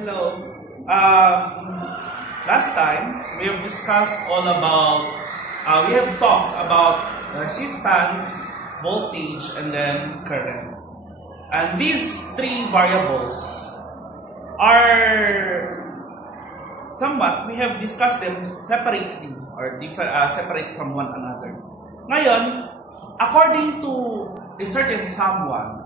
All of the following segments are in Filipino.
Hello. Last time we have discussed all about, we have talked about resistance, voltage, and then current. And these three variables are somewhat, we have discussed them separately or separate from one another. Ngayon, according to a certain someone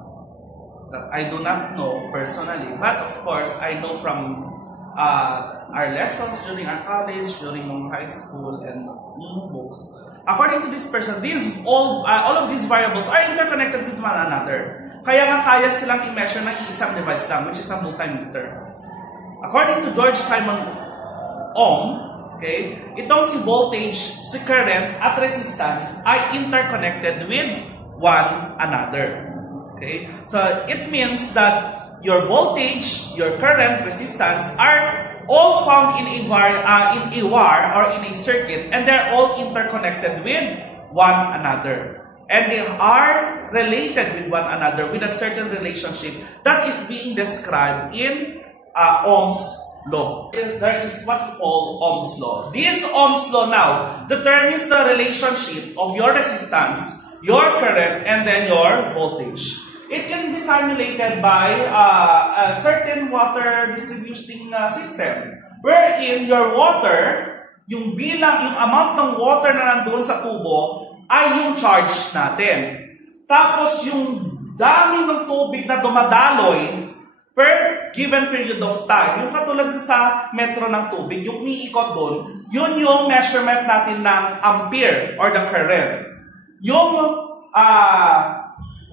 that I do not know personally, but of course I know from our lessons during our college, during high school, and books. According to this person, all of these variables are interconnected with one another. Kaya nga kaya silang i-measure ng isang device lang, which is a multimeter. According to George Simon Ohm, okay, itong si voltage, si current, at resistance ay interconnected with one another. Okay, so it means that your voltage, your current, resistance are all found in a wire or in a circuit, and they're all interconnected with one another. And they are related with one another with a certain relationship that is being described in Ohm's law. There is what we call Ohm's law. This Ohm's law now determines the relationship of your resistance, your current, and then your voltage. It can be simulated by a certain water distributing system, wherein your water, yung amount ng water na nandoon sa tubo, ay yung charge natin. Tapos yung dami ng tubig na dumadaloy per given period of time, yung katulad sa metro ng tubig, yung umiikot doon, yun yung measurement natin ng ampere or the current. Yung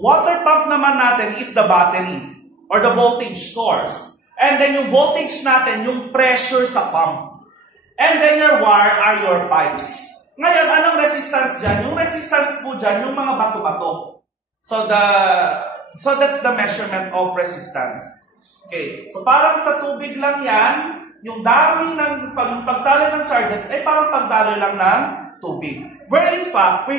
water pump naman natin is the battery or the voltage source. And then yung voltage natin, yung pressure sa pump. And then your wire are your pipes. Ngayon, anong resistance dyan? Yung resistance po dyan, yung mga bato-bato. So that's the measurement of resistance. Okay, so parang sa tubig lang yan, yung dami ng pagdaloy ng charges ay parang pagdaloy lang ng tubig. Where in fact,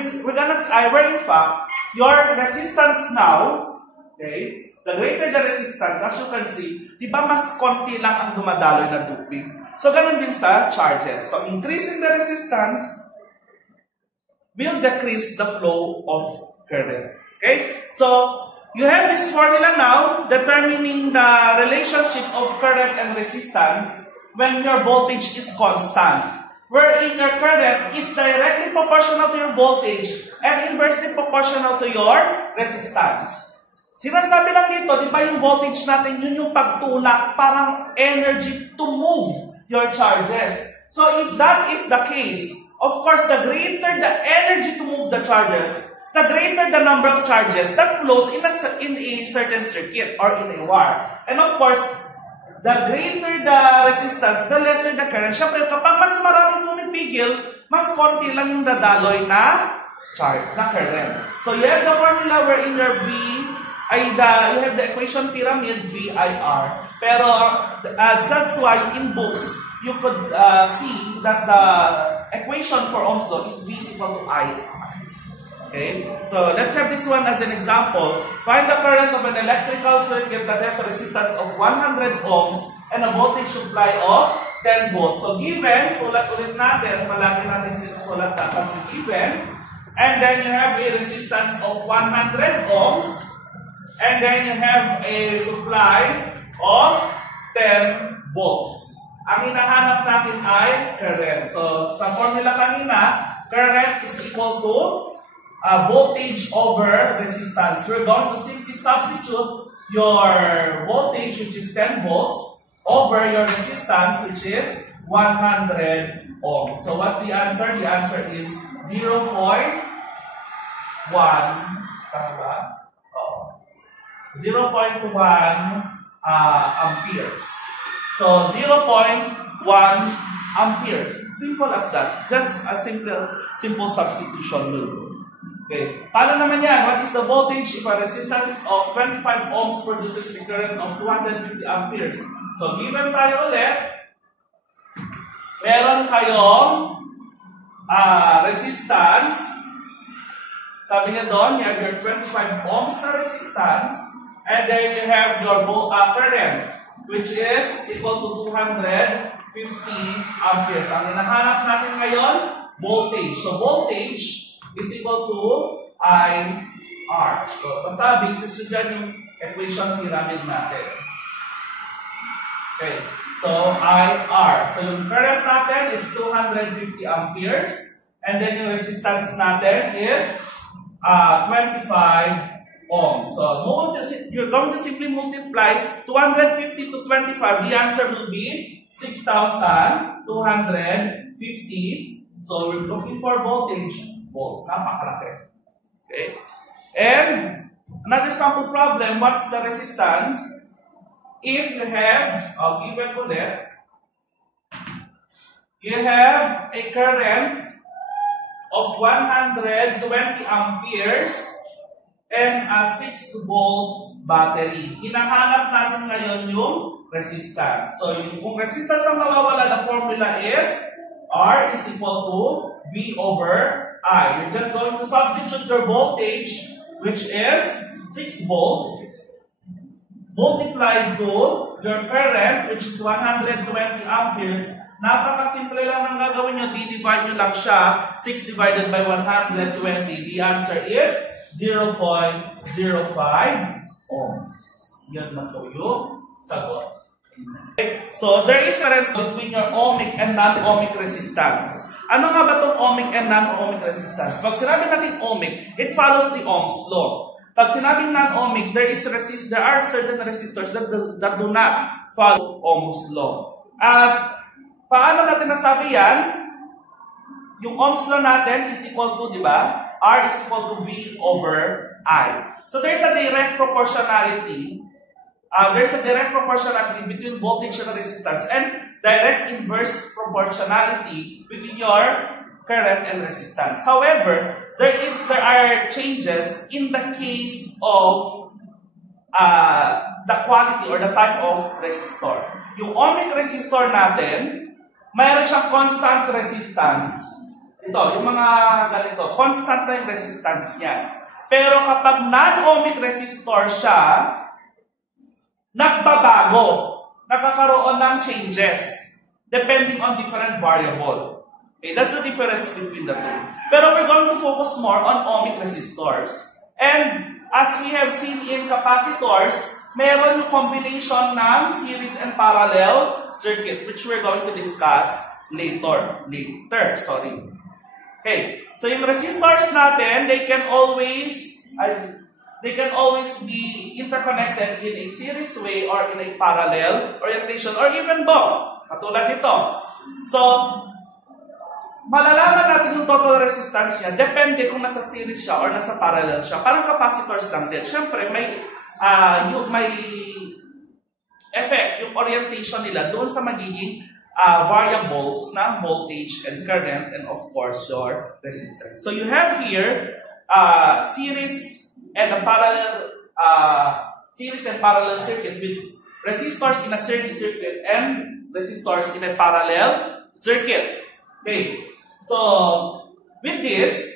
your resistance now, okay, the greater the resistance, as you can see, di ba mas konti lang ang dumadaloy na tubig. So ganun din sa charges. So increasing the resistance will decrease the flow of current. Okay? So you have this formula now determining the relationship of current and resistance when your voltage is constant, wherein your current is directly proportional to your voltage and inversely proportional to your resistance. Sinasabi lang dito, di ba yung voltage natin, yun yung pagtulak, parang energy to move your charges. So if that is the case, of course, the greater the energy to move the charges, the greater the number of charges that flows in a certain circuit or in a wire. And of course, the greater the resistance, the lesser the current. Siyempre, kapag mas maraming pumipigil, mas konti lang yung dadaloy na current. So you have the formula wherein your V you have the equation pyramid VIR. Pero that's why in books, you could see that the equation for Ohm's law is V is equal to IR. Okay, so let's have this one as an example. Find the current of an electrical circuit that has a resistance of 100 ohms and a voltage supply of 10 volts. So given, sulat ulit natin, malaki natin sinusulat dapat si given. And then you have a resistance of 100 ohms. And then you have a supply of 10 volts. Ang hinahanap natin ay current. So sa formula kanina, current is equal to voltage over resistance. We're going to simply substitute your voltage, which is 10 volts, over your resistance, which is 100 ohms. So what's the answer? The answer is 0.1 amperes. So 0.1 amperes. Simple as that. Just a simple substitution rule. Okay. Paano naman yan? What is the voltage if a resistance of 25 ohms produces a current of 250 amperes? So, given tayo ulit, meron kayong resistance. Sabi niya doon, you have your 25 ohms na resistance, and then you have your current. which is equal to 250 amperes. Ang hinahanap natin ngayon, voltage. So voltage is equal to IR. So basta basis yun dyan yung equation pyramid natin. Okay. So IR. So yung current natin, it's 250 amperes. And then yung resistance natin is 25 ohms. So you're going to simply multiply 250 to 25. The answer will be 6,250. So we're looking for voltage. Volts. Napakalaki. Okay. And another sample problem, what's the resistance? If you have, I'll give it ulit. You have a current of 120 amperes and a 6-volt battery. Hinahanap natin ngayon yung resistance. So, kung resistance ang nawawala, the formula is R is equal to V over I. You're just going to substitute your voltage, which is 6 volts, multiplied to your current, which is 120 amperes. Napakasimple lang ng gagawin nyo. D-divide nyo lang siya. 6 divided by 120. The answer is 0.05 ohms. Yan na po yung sagot. Okay. So, there is difference between your ohmic and non-ohmic resistance. Ano nga ba itong ohmic and non-ohmic resistance? Pag sinabi natin ohmic, it follows the Ohm's law. Pag sinabing non-ohmic, there are certain resistors that do not follow Ohm's law. At paano natin nasabi yan? Yung Ohm's law natin is equal to, di ba? R is equal to V over I. So there's a direct proportionality. Between voltage and resistance, and direct inverse proportionality between your current and resistance. However, there are changes in the case of the quality or the type of resistor. Yung ohmic resistor natin, mayroon siyang constant resistance. Ito, yung mga ganito, constant na yung resistance niya. Pero kapag non-ohmic resistor siya, nagbabago, nakakaroon ng changes depending on different variable. Okay, that's the difference between the two. Pero we're going to focus more on ohmic resistors. And as we have seen in capacitors, meron yung combination ng series and parallel circuit, which we're going to discuss later. Okay, so yung resistors natin, they can always be interconnected in a series way or in a parallel orientation or even both. Katulad nito. So, malalaman natin yung total resistance niya depende kung nasa series siya or nasa parallel siya. Parang capacitors lang din. Siyempre, may effect yung orientation nila doon sa magiging variables ng voltage and current and of course your resistance. So, you have here series and parallel circuit with resistors in a series circuit and resistors in a parallel circuit. Okay, so with these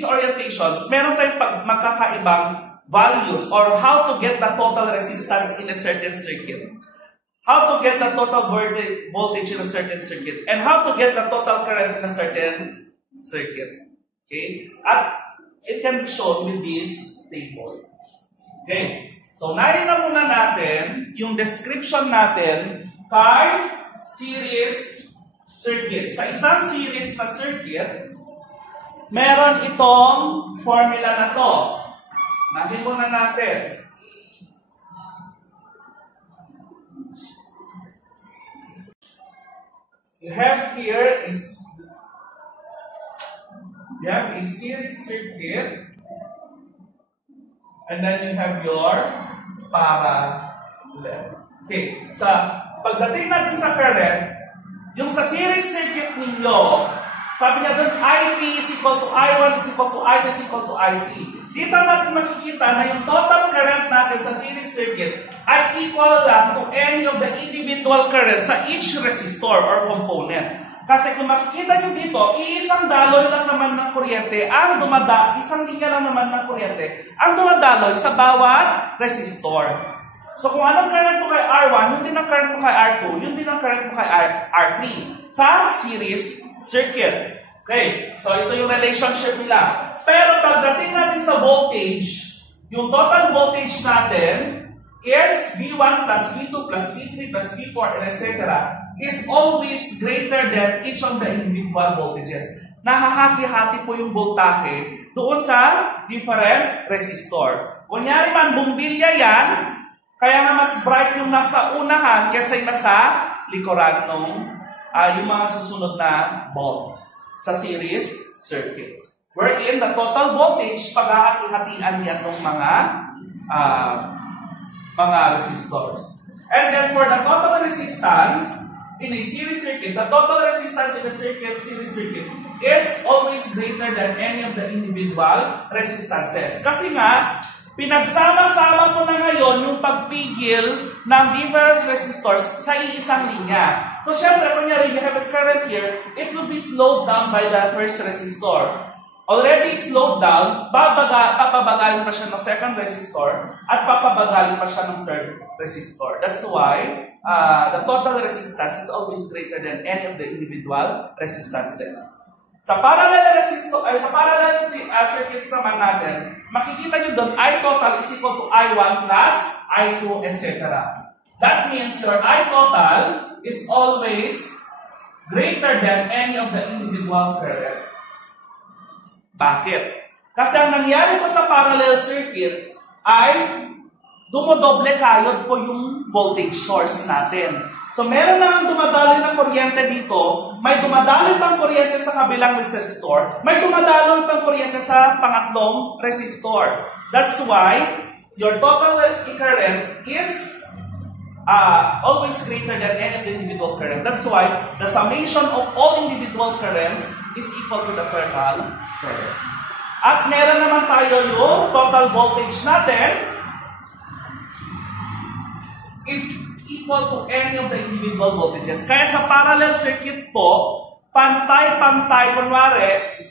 orientations, meron tayong magkakaibang values or how to get the total resistance in a certain circuit, how to get the total voltage in a certain circuit, and how to get the total current in a certain circuit. Okay, at it can be shown with this table. Okay. So, unahin na muna natin yung description natin kay series circuit. Sa isang series na circuit, meron itong formula na to. Unahin muna natin. You have here is you have a series circuit, and then you have your parallel. Okay, pagdating natin sa current, yung sa series circuit ninyo, sabi niya doon, IT is equal to I1 is equal to I2 is equal to IT. Dito natin makikita na yung total current natin sa series circuit ay equal lang to any of the individual current sa each resistor or component. Kasi kung makikita nyo dito, isang daloy lang naman ng kuryente isang linya lang naman ng kuryente ang dumadaloy sa bawat resistor. So kung anong current mo kay R1, yun din ang current mo kay R2, yun din ang current mo kay R3 sa series circuit. Okay, so ito yung relationship nila. Pero pagdating natin sa voltage, yung total voltage natin is V1 plus V2 plus V3 plus V4 and etc. is always greater than each of the individual voltages. Nahahati-hati po yung voltahe doon sa different resistor. Kunyari man, bumbilya yan, kaya nga mas bright yung nasa unahan kaysa yung nasa likuran ng yung mga susunod na bulbs sa series circuit. Wherein the total voltage, paghahati-hatian yan ng mga resistors. And then for the total resistance in a series circuit, the total resistance in a series circuit is always greater than any of the individual resistances. Kasi nga, pinagsama-sama mo na ngayon yung pagpigil ng different resistors sa iisang linya. So, syempre, kunyari, you have a current here, it will be slowed down by the first resistor. Already slowed down, papabagalin pa siya ng second resistor, at papabagalin pa siya ng third resistor. That's why the total resistance is always greater than any of the individual resistances. Sa parallel circuits naman natin, makikita nyo doon, I total is equal to I1 plus I2, etc. That means your I total is always greater than any of the individual current. Bakit? Kasi ang nangyari po sa parallel circuit ay dumodoble kayod po yung voltage source natin. So, meron na ang dumadaloy ng kuryente dito, may dumadaloy pang kuryente sa kabilang resistor, may dumadaloy pang kuryente sa pangatlong resistor. That's why your total current is always greater than any of the individual current. That's why the summation of all individual currents is equal to the total current. At meron naman tayo yung total voltage natin is equal to any of the individual voltages. Kaya sa parallel circuit po, pantay-pantay, kunwari,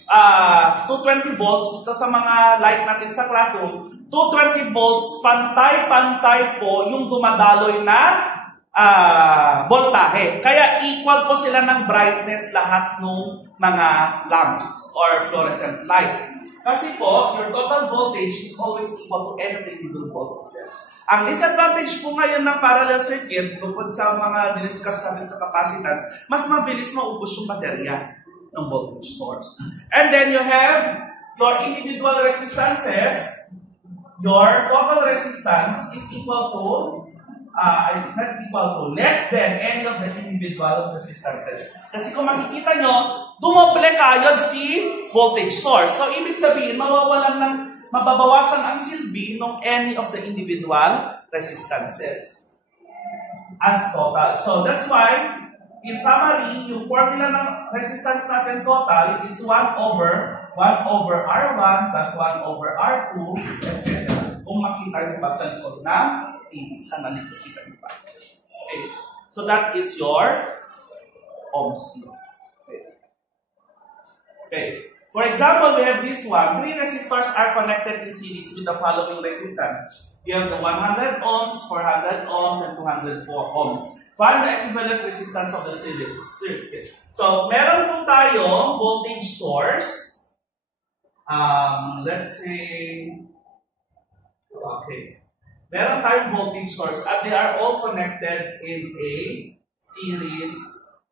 220 volts, ito sa mga light natin sa classroom, 220 volts, pantay-pantay po yung dumadaloy na voltahe. Kaya equal po sila ng brightness lahat ng mga lamps or fluorescent light. Kasi po, your total voltage is always equal to any of the individual voltages. Ang disadvantage po ngayon ng parallel circuit, bukod sa mga diniscuss natin sa capacitance, mas mabilis maubos yung baterya ng voltage source. And then you have your individual resistances. Your total resistance is equal to, not equal to, less than any of the individual resistances. Kasi kung makikita nyo, dumoble kayod si voltage source. So, ibig sabihin, mababawasan ang silbi ng any of the individual resistances as total. So, that's why, in summary, yung formula ng resistance natin total is 1 over R1 plus 1 over R2, etc. Kung makita nyo ba sa likod ng TV, sa nalikita nyo ba? Okay. So, that is your Ohm's law. Okay. For example, we have this one. 3 resistors are connected in series with the following resistance. You have the 100 ohms, 400 ohms, and 204 ohms. Find the equivalent resistance of the circuit. So, meron po tayo voltage source. Let's say, okay. Meron tayong voltage source at they are all connected in a series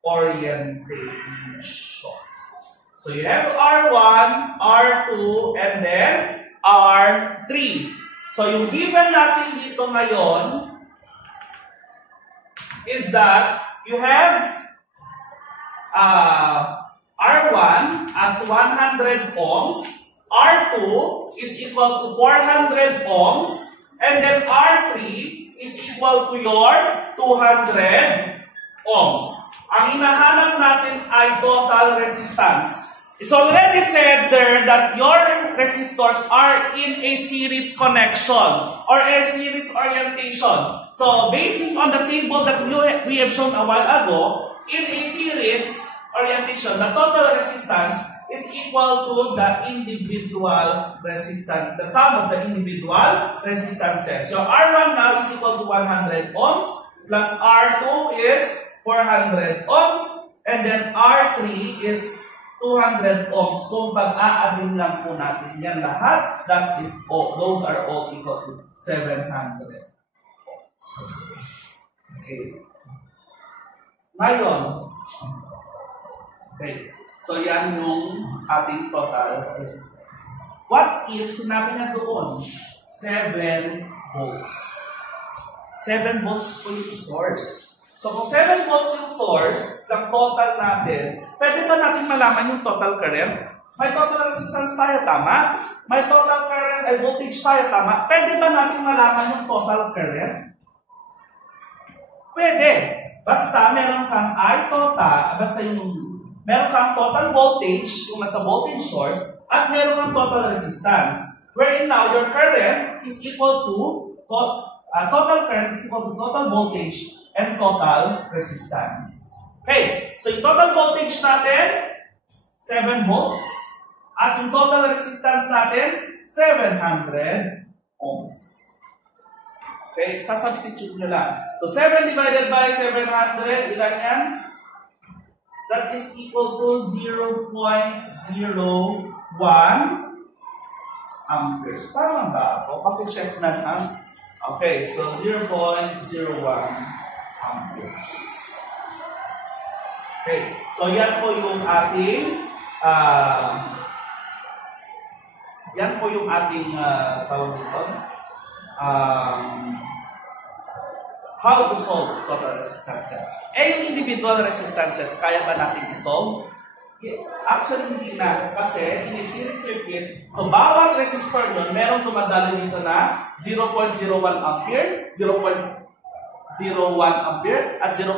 orientation. So you have R1, R2, and then R3. So yung given natin dito ngayon is that you have R1 as 100 ohms, R2 is equal to 400 ohms, and then R3 is equal to your 200 ohms. Ang hinahanap natin ay total resistance. It's already said there that your resistors are in a series connection or a series orientation. So, basing on the table that we have shown a while ago, in a series orientation, the total resistance is equal to the individual resistance, the sum of the individual resistances. So R1 now is equal to 100 ohms plus R2 is 400 ohms and then R3 is 200 ohms. Kung pag-aadin lang po natin yan lahat, that is all, those are all equal to 700. Okay. Ngayon, okay. So, yan yung ating total resistance. What if, sinabi niya doon, 7 volts. 7 volts po yung source. So, kung 7 volts yung source, ng total natin, pwede ba natin malaman yung total current? May total resistance tayo, tama? May total current, ay voltage tayo, tama? Pwede ba natin malaman yung total current? Pwede. Basta meron kang I total, basta yung meron kang total voltage, kung nasa voltage source, at meron kang total resistance. Wherein now, your current is equal to, total current is equal to total voltage and total resistance. Okay, so yung total voltage natin, 7 volts, at yung total resistance natin, 700 ohms. Okay, sasubstitute nyo lang. So 7 divided by 700, ilan yan? That is equal to 0.01 amperes. Tama ba ako? Paki-check na lang. Okay, so 0.01 amperes. Okay, so yan po yung ating tawag dito. How to solve total resistances. Yung individual resistances, kaya ba natin i-solve? Actually, hindi na. Kasi, in a series circuit, so bawat resistor nyo, merong tumadalo dito na 0.01 ampere, 0.01 ampere, at 0.01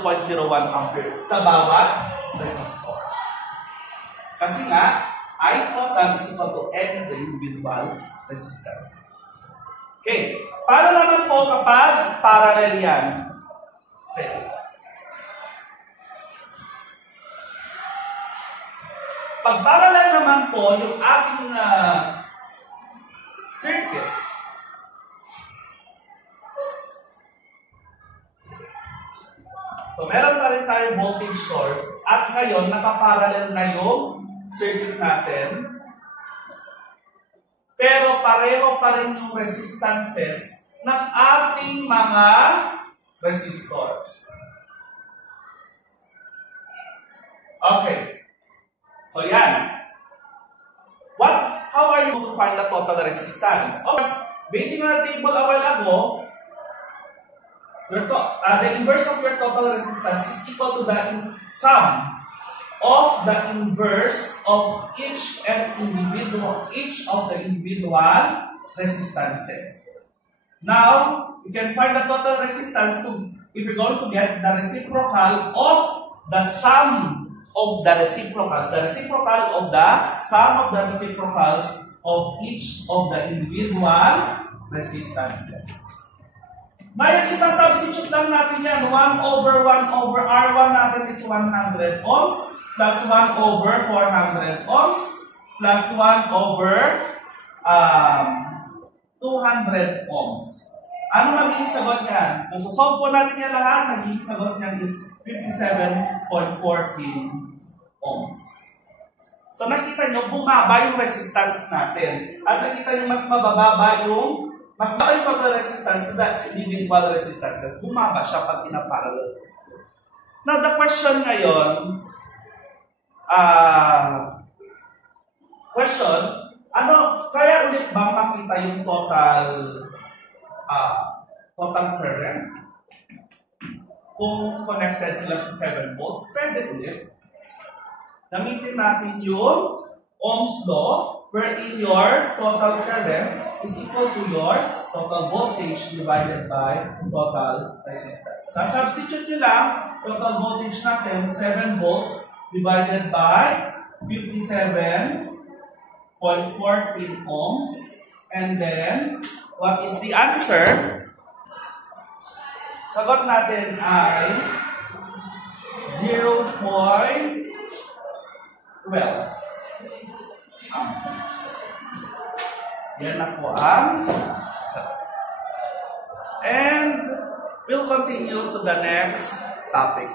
ampere sa bawat resistor. Kasi nga, I total is equal to any of the individual resistances. Okay. Paano naman po kapag parallel yan? Okay. Pag parallel naman po yung ating circuit, so meron pa rin tayong voltage source at ngayon nakaparallel na yung circuit natin. Pero pareho pa rin yung resistances ng ating mga resistors. Okay. So yan. How are you going to find the total resistance? Of course, based on our table a while ago, the inverse of your total resistance is equal to the sum of the inverse of each of the individual resistances. Now, you can find the total resistance if you're going to get the reciprocal of the sum of the reciprocals. The reciprocal of the sum of the reciprocals of each of the individual resistances. Ngayon, isa-substitute lang natin yan. 1 over R1 natin is 100 ohms. Plus 1 over 400 ohms plus 1 over 200 ohms. Ano magiging sagot niyan? Kung susolve po natin yan lahat, magiging sagot niyan is 57.14 ohms. So nakita nyo, bumaba yung resistance natin. At nakita nyo, mas mababa yung total resistance sa individual resistances. Bumaba siya pag ina-parallel circuit. Now, the question ngayon, kaya ulit ba makita yung total current kung connected sila sa 7 volts? Pwede ulit. Gamitin natin yung Ohm's law wherein your total current is equal to your total voltage divided by total resistance. Sa substitute nyo lang, total voltage natin 7 volts divided by 57.14 ohms. And then, what is the answer? Sagot natin ay 0.12. amperes. Yan na po ang and we'll continue to the next topic.